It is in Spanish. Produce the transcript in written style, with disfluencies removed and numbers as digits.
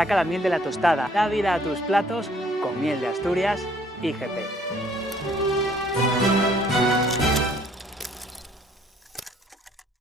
Saca la miel de la tostada, da vida a tus platos con Miel de Asturias IGP.